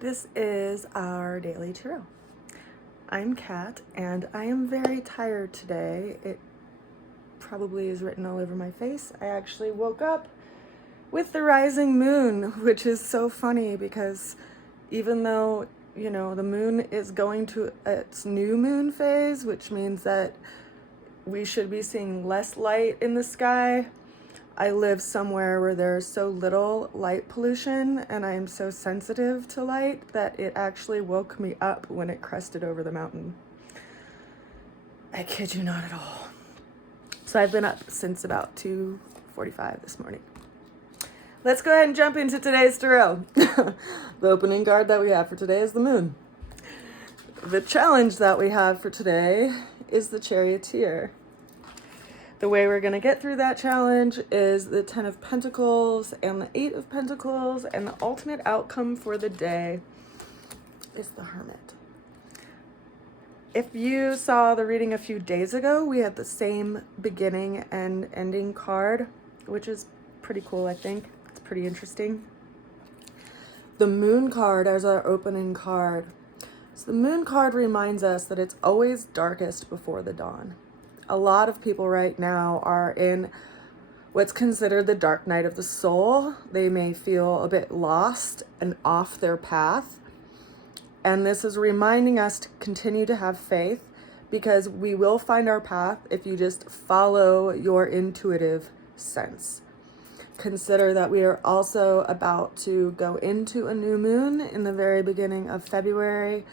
This is our daily tarot. I'm Kat, and I am very tired today. It probably is written all over my face. I actually woke up with the rising moon, which is so funny because even though, the moon is going to its new moon phase, which means that we should be seeing less light in the sky, I live somewhere where there's so little light pollution and I am so sensitive to light that it actually woke me up when it crested over the mountain. I kid you not at all. So I've been up since about 2:45 this morning. Let's go ahead and jump into today's tarot. The opening card that we have for today is the moon. The challenge that we have for today is the Charioteer. The way we're going to get through that challenge is the 10 of Pentacles and the 8 of Pentacles, and the ultimate outcome for the day is the Hermit. If you saw the reading a few days ago, we had the same beginning and ending card, which is pretty cool, I think. It's pretty interesting. The Moon card as our opening card. So the Moon card reminds us that it's always darkest before the dawn. A lot of people right now are in what's considered the dark night of the soul. They may feel a bit lost and off their path. And this is reminding us to continue to have faith, because we will find our path if you just follow your intuitive sense. Consider that we are also about to go into a new moon in the very beginning of February,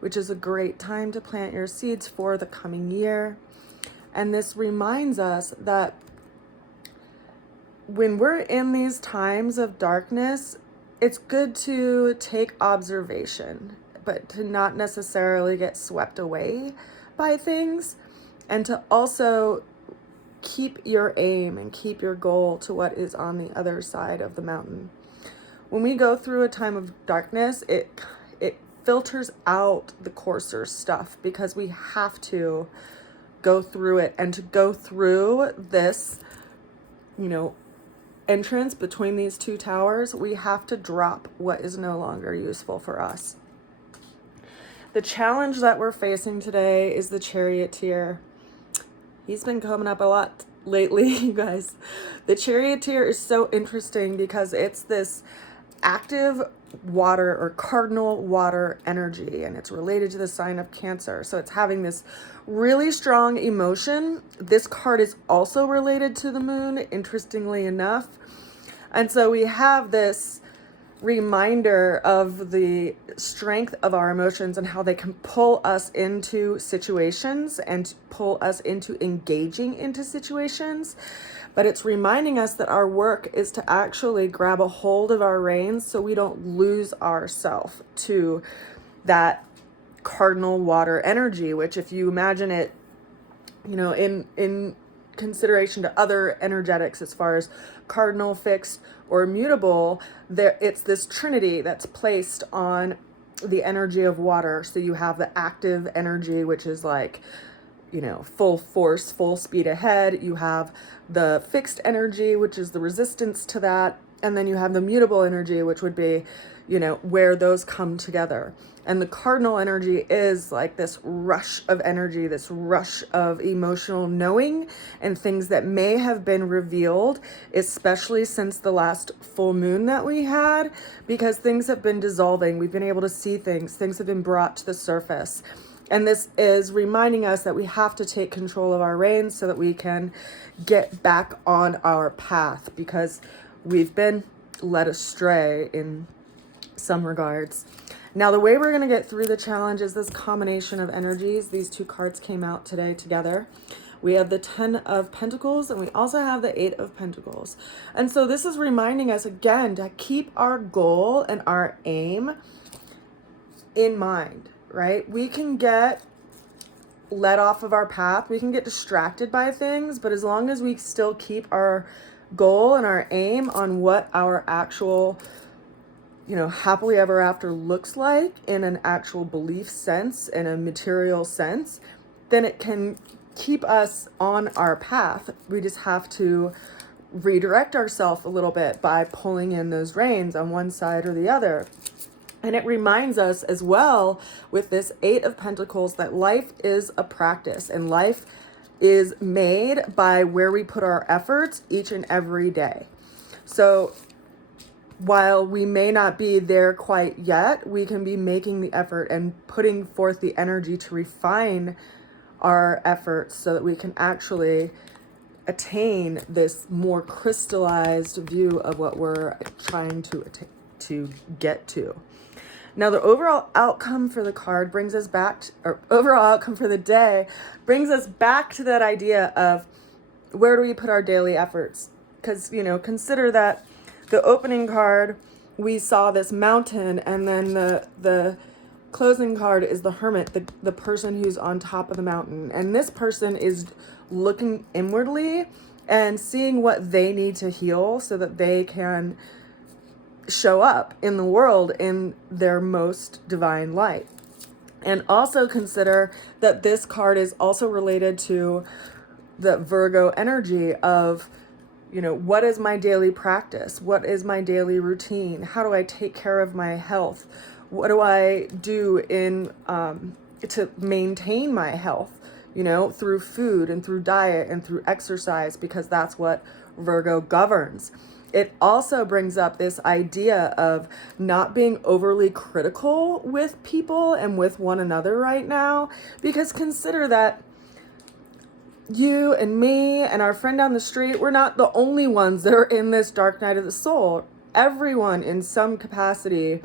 which is a great time to plant your seeds for the coming year. And this reminds us that when we're in these times of darkness, it's good to take observation, but to not necessarily get swept away by things, and to also keep your aim and keep your goal to what is on the other side of the mountain. When we go through a time of darkness, it filters out the coarser stuff, because we have to go through it, and to go through this, entrance between these two towers, we have to drop what is no longer useful for us. The challenge that we're facing today is the Charioteer. He's been coming up a lot lately, you guys. The Charioteer is so interesting because it's this active water or cardinal water energy, and it's related to the sign of Cancer. So it's having this really strong emotion. This card is also related to the moon, interestingly enough. And so we have this reminder of the strength of our emotions and how they can pull us into situations and pull us into engaging into situations. But it's reminding us that our work is to actually grab a hold of our reins so we don't lose ourselves to that cardinal water energy, which, if you imagine it, in consideration to other energetics as far as cardinal, fixed, or immutable, it's this trinity that's placed on the energy of water. So you have the active energy, which is like, full force, full speed ahead. You have the fixed energy, which is the resistance to that. And then you have the mutable energy, which would be, where those come together. And the cardinal energy is like this rush of energy, this rush of emotional knowing, and things that may have been revealed, especially since the last full moon that we had, because things have been dissolving. We've been able to see things have been brought to the surface. And this is reminding us that we have to take control of our reins so that we can get back on our path, because we've been led astray in some regards. Now, the way we're going to get through the challenge is this combination of energies. These two cards came out today together. We have the 10 of Pentacles, and we also have the 8 of Pentacles. And so this is reminding us again to keep our goal and our aim in mind. Right? We can get let off of our path. We can get distracted by things, but as long as we still keep our goal and our aim on what our actual, happily ever after looks like in an actual belief sense, in a material sense, then it can keep us on our path. We just have to redirect ourselves a little bit by pulling in those reins on one side or the other. And it reminds us as well with this Eight of Pentacles that life is a practice, and life is made by where we put our efforts each and every day. So while we may not be there quite yet, we can be making the effort and putting forth the energy to refine our efforts so that we can actually attain this more crystallized view of what we're trying to get to. Now, the overall outcome for the card brings us back, or overall outcome for the day brings us back to that idea of where do we put our daily efforts? Because, you know, consider that the opening card, we saw this mountain, and then the closing card is the Hermit, the person who's on top of the mountain. And this person is looking inwardly and seeing what they need to heal so that they can show up in the world in their most divine light. And also consider that this card is also related to the Virgo energy of, you know, what is my daily practice? What is my daily routine? How do I take care of my health? What do I do to maintain my health, you know, through food and through diet and through exercise, because that's what Virgo governs. It also brings up this idea of not being overly critical with people and with one another right now, because consider that you and me and our friend down the street, we're not the only ones that are in this dark night of the soul. Everyone in some capacity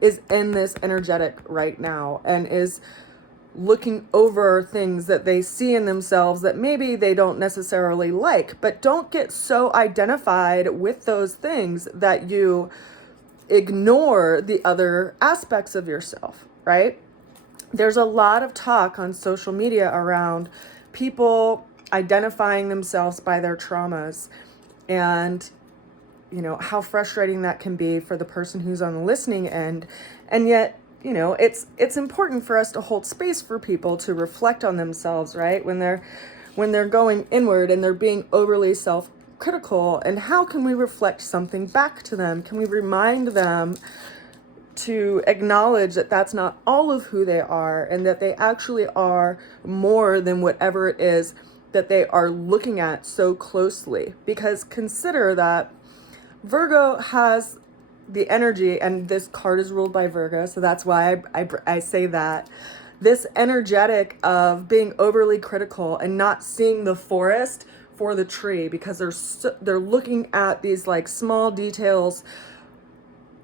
is in this energetic right now and is looking over things that they see in themselves that maybe they don't necessarily like, but don't get so identified with those things that you ignore the other aspects of yourself, right? There's a lot of talk on social media around people identifying themselves by their traumas, and you know how frustrating that can be for the person who's on the listening end. And yet, you know, it's important for us to hold space for people to reflect on themselves, right? When they're going inward and they're being overly self-critical, and how can we reflect something back to them? Can we remind them to acknowledge that that's not all of who they are, and that they actually are more than whatever it is that they are looking at so closely? Because consider that Virgo has the energy, and this card is ruled by Virgo, so that's why I say that. This energetic of being overly critical and not seeing the forest for the tree, because they're looking at these like small details,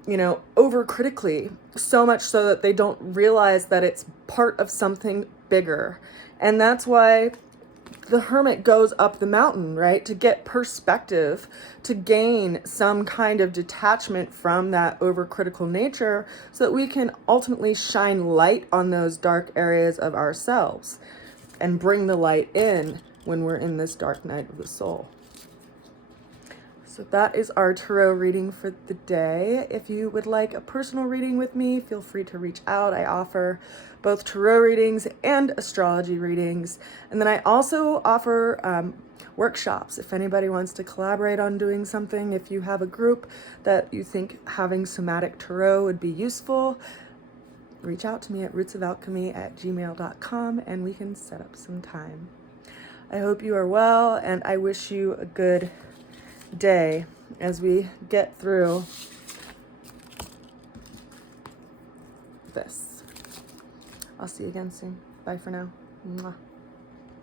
you know, over critically, so much so that they don't realize that it's part of something bigger. And that's why the Hermit goes up the mountain, right? To get perspective, to gain some kind of detachment from that overcritical nature, so that we can ultimately shine light on those dark areas of ourselves and bring the light in when we're in this dark night of the soul. So that is our tarot reading for the day. If you would like a personal reading with me, feel free to reach out. I offer both tarot readings and astrology readings. And then I also offer workshops if anybody wants to collaborate on doing something. If you have a group that you think having somatic tarot would be useful, reach out to me at rootsofalchemy@gmail.com and we can set up some time. I hope you are well, and I wish you a good day as we get through this. I'll see you again soon. Bye for now. Mwah.